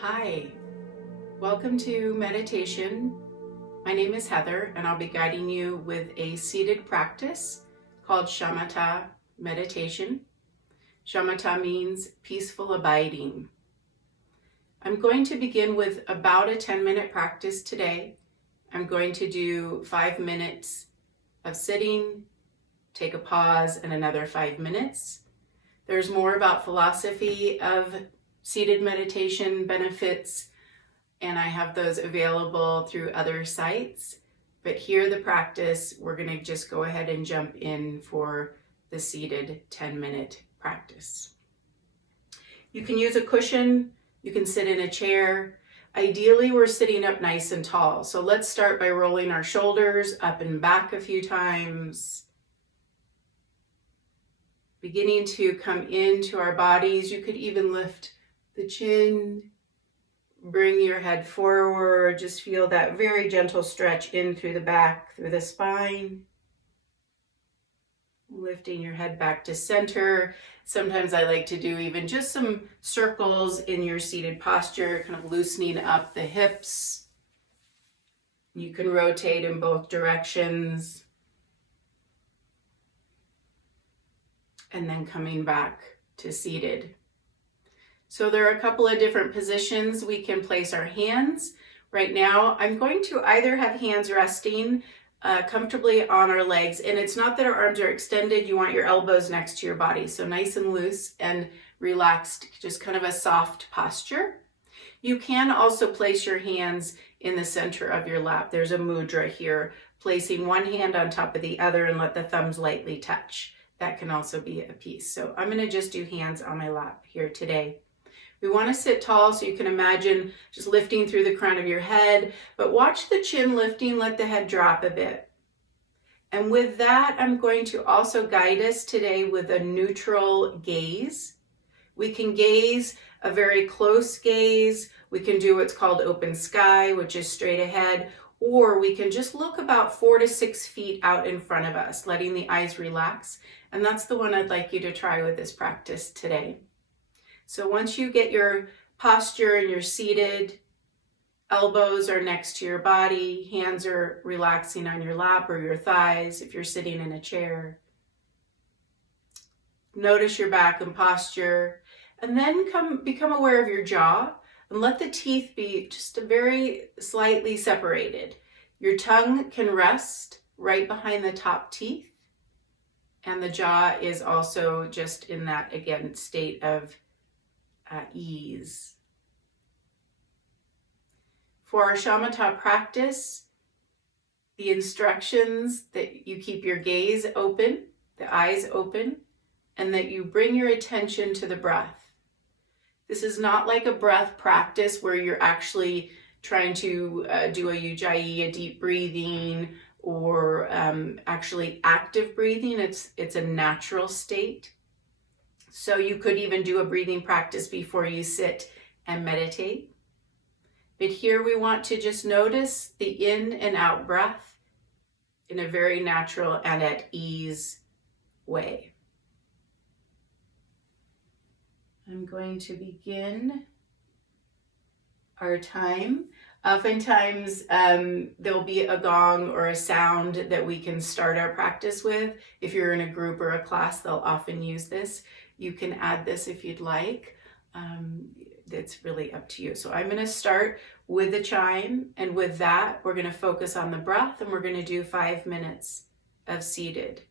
Hi, welcome to meditation. My name is Heather and I'll be guiding you with a seated practice called Shamatha Meditation. Shamatha means peaceful abiding. I'm going to begin with about a 10-minute practice today. I'm going to do 5 minutes of sitting, take a pause, and another 5 minutes. There's more about philosophy of seated meditation benefits, and I have those available through other sites. But here, the practice, we're going to just go ahead and jump in for the seated 10-minute practice. You can use a cushion, you can sit in a chair. Ideally, we're sitting up nice and tall. So let's start by rolling our shoulders up and back a few times. Beginning to come into our bodies. You could even lift the chin, bring your head forward, just feel that very gentle stretch in through the back, through the spine. Lifting your head back to center. Sometimes I like to do even just some circles in your seated posture, kind of loosening up the hips. You can rotate in both directions. And then coming back to seated. So there are a couple of different positions we can place our hands. Right now, I'm going to either have hands resting comfortably on our legs, and it's not that our arms are extended. You want your elbows next to your body, so nice and loose and relaxed, just kind of a soft posture. You can also place your hands in the center of your lap. There's a mudra here, placing one hand on top of the other and let the thumbs lightly touch. That can also be a piece. So I'm going to just do hands on my lap here today. We want to sit tall, so you can imagine just lifting through the crown of your head, but watch the chin lifting, let the head drop a bit. And with that, I'm going to also guide us today with a neutral gaze. We can gaze a very close gaze. We can do what's called open sky, which is straight ahead, or we can just look about 4 to 6 feet out in front of us, letting the eyes relax. And that's the one I'd like you to try with this practice today. So once you get your posture and you're seated, elbows are next to your body, hands are relaxing on your lap or your thighs if you're sitting in a chair. Notice your back and posture, and then become aware of your jaw and let the teeth be just very slightly separated. Your tongue can rest right behind the top teeth, and the jaw is also just in that, again, state of ease. For our shamatha practice, the instructions that you keep your gaze open, the eyes open, and that you bring your attention to the breath. This is not like a breath practice where you're actually trying to do a ujjayi, a deep breathing, or actually active breathing. It's a natural state. So you could even do a breathing practice before you sit and meditate. But here we want to just notice the in and out breath in a very natural and at ease way. I'm going to begin our time. Oftentimes there'll be a gong or a sound that we can start our practice with. If you're in a group or a class, they'll often use this. You can add this if you'd like. It's really up to you. So I'm going to start with the chime, and with that, we're going to focus on the breath, and we're going to do 5 minutes of seated.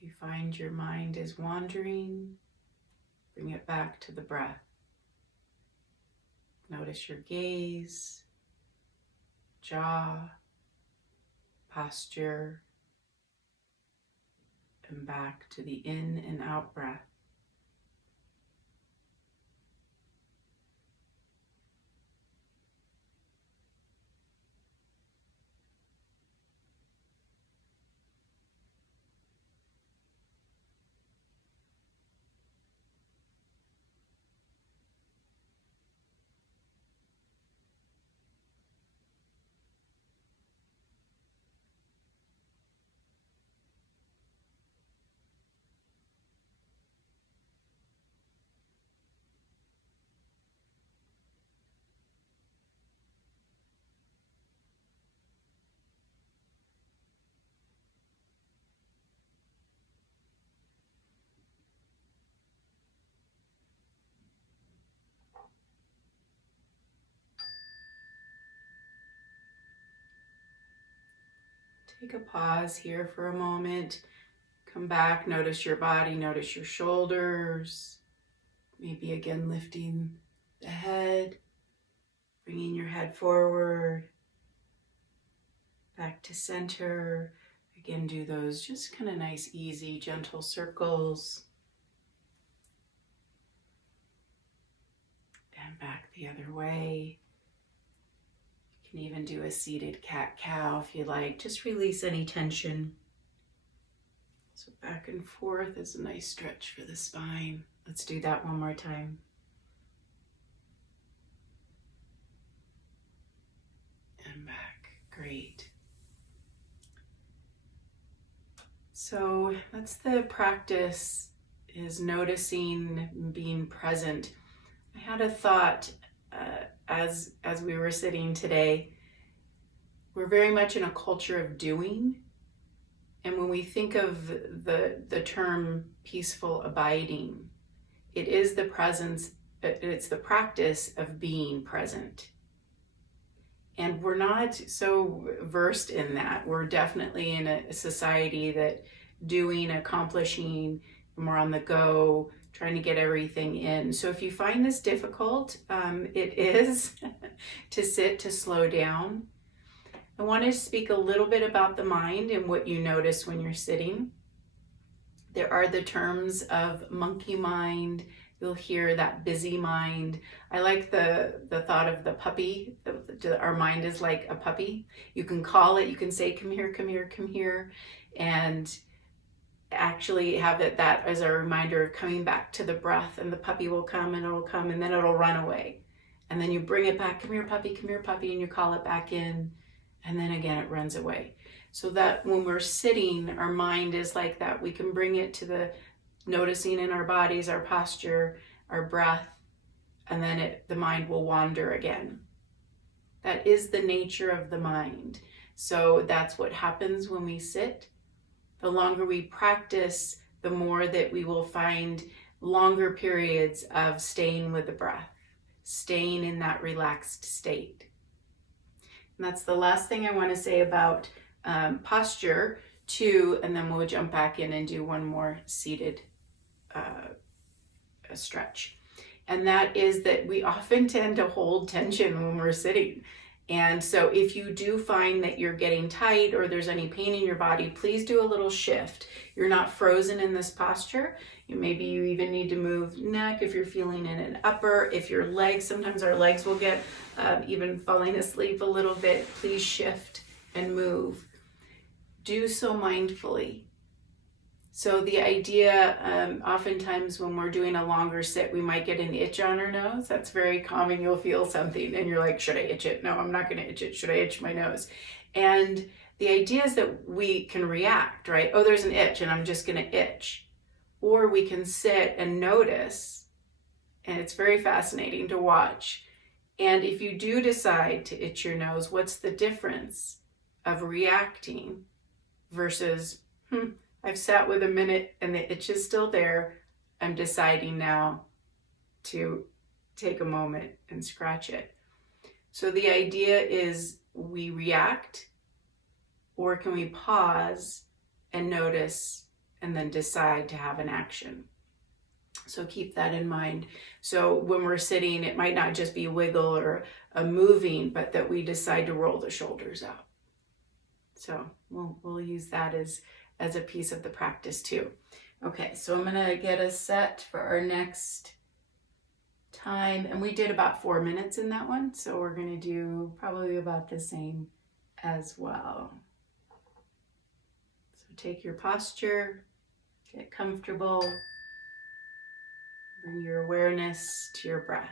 If you find your mind is wandering, bring it back to the breath. Notice your gaze, jaw, posture, and back to the in and out breath. Take a pause here for a moment. Come back, notice your body, notice your shoulders. Maybe again lifting the head, bringing your head forward, back to center. Again, do those just kind of nice, easy, gentle circles. And back the other way. You can even do a seated cat-cow if you like. Just release any tension. So back and forth is a nice stretch for the spine. Let's do that one more time. And back. Great. So that's the practice, is noticing, being present. I had a thought as we were sitting today. We're very much in a culture of doing. And when we think of the term peaceful abiding, it is the presence, it's the practice of being present. And we're not so versed in that. We're definitely in a society that doing, accomplishing, we're on the go, trying to get everything in. So if you find this difficult, it is to sit, to slow down. I want to speak a little bit about the mind and what you notice when you're sitting. There are the terms of monkey mind. You'll hear that busy mind. I like the thought of the puppy. Our mind is like a puppy. You can call it, you can say, come here, come here, come here. And actually have that as a reminder of coming back to the breath, and the puppy will come and it'll come and then it'll run away. And then you bring it back, come here puppy, and you call it back in. And then again, it runs away. So that when we're sitting, our mind is like that. We can bring it to the noticing in our bodies, our posture, our breath, and then the mind will wander again. That is the nature of the mind. So that's what happens when we sit. The longer we practice, the more that we will find longer periods of staying with the breath, staying in that relaxed state. And that's the last thing I want to say about posture too, and then we'll jump back in and do one more seated stretch. And that is that we often tend to hold tension when we're sitting. And so if you do find that you're getting tight or there's any pain in your body, please do a little shift. You're not frozen in this posture. Maybe you even need to move neck if you're feeling in an upper. If your legs, sometimes our legs will get even falling asleep a little bit. Please shift and move. Do so mindfully. So the idea, oftentimes when we're doing a longer sit, we might get an itch on our nose. That's very common. You'll feel something and you're like, should I itch it? No, I'm not going to itch it. Should I itch my nose? And the idea is that we can react, right? Oh, there's an itch and I'm just going to itch. Or we can sit and notice, and it's very fascinating to watch. And if you do decide to itch your nose, what's the difference of reacting versus, I've sat with a minute and the itch is still there. I'm deciding now to take a moment and scratch it. So the idea is, we react, or can we pause and notice and then decide to have an action. So keep that in mind. So when we're sitting, it might not just be a wiggle or a moving, but that we decide to roll the shoulders out. So we'll use that as a piece of the practice too. Okay, so I'm gonna get us set for our next time. And we did about 4 minutes in that one. So we're gonna do probably about the same as well. So take your posture, get comfortable, bring your awareness to your breath.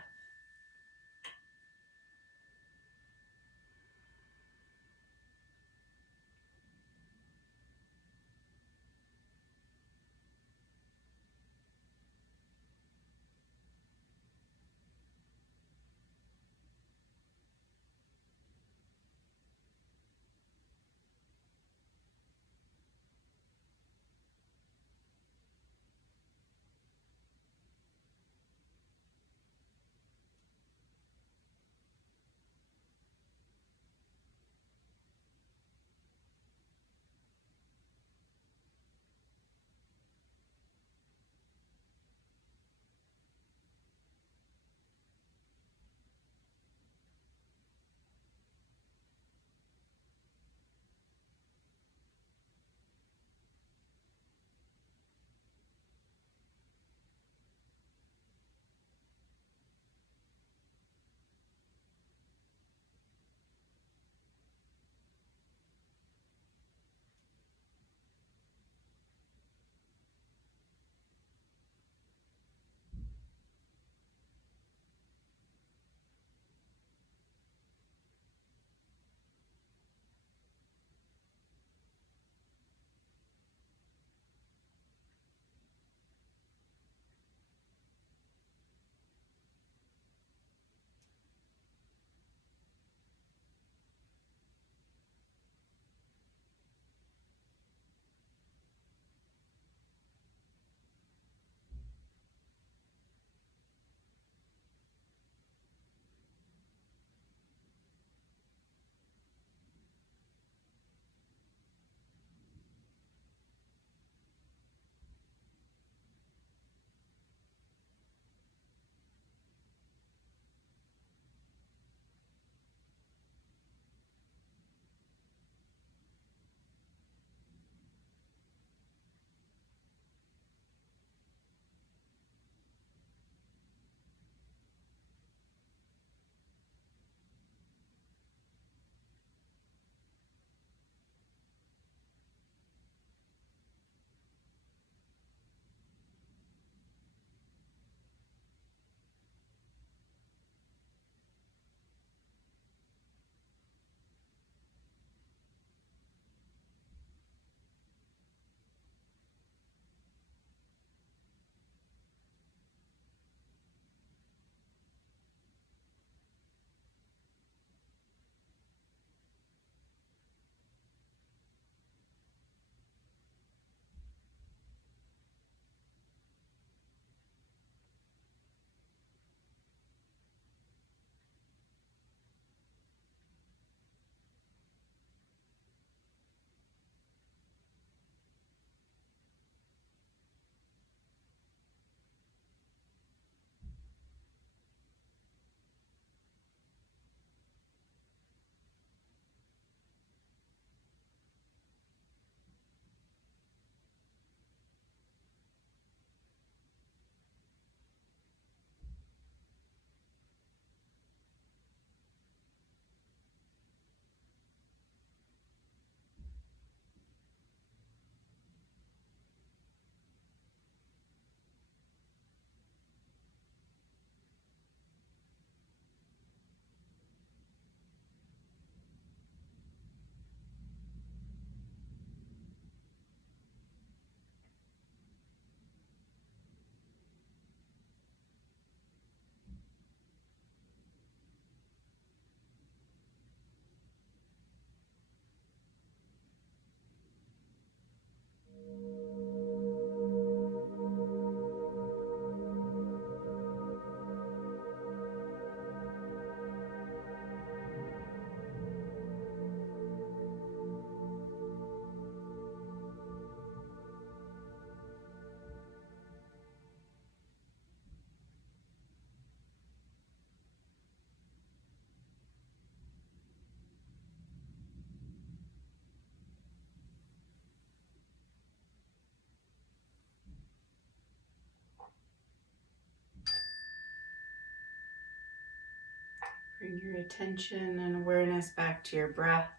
Bring your attention and awareness back to your breath.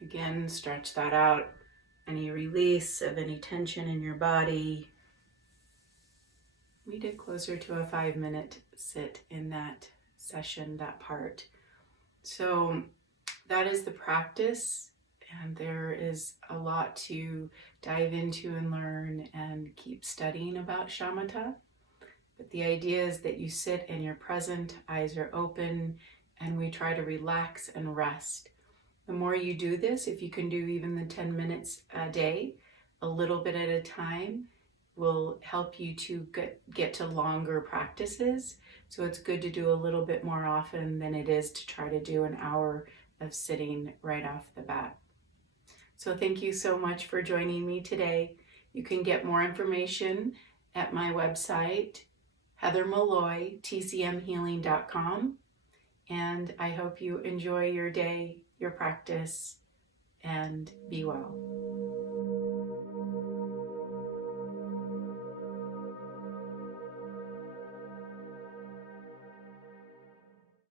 Again, stretch that out. Any release of any tension in your body. We did closer to a 5-minute sit in that session, that part. So that is the practice, and there is a lot to dive into and learn and keep studying about shamatha. But the idea is that you sit and you're present, eyes are open, and we try to relax and rest. The more you do this, if you can do even the 10 minutes a day, a little bit at a time, will help you to get to longer practices. So it's good to do a little bit more often than it is to try to do an hour of sitting right off the bat. So thank you so much for joining me today. You can get more information at my website, heathermalloy.tcmhealing.com. And I hope you enjoy your day, your practice, and be well.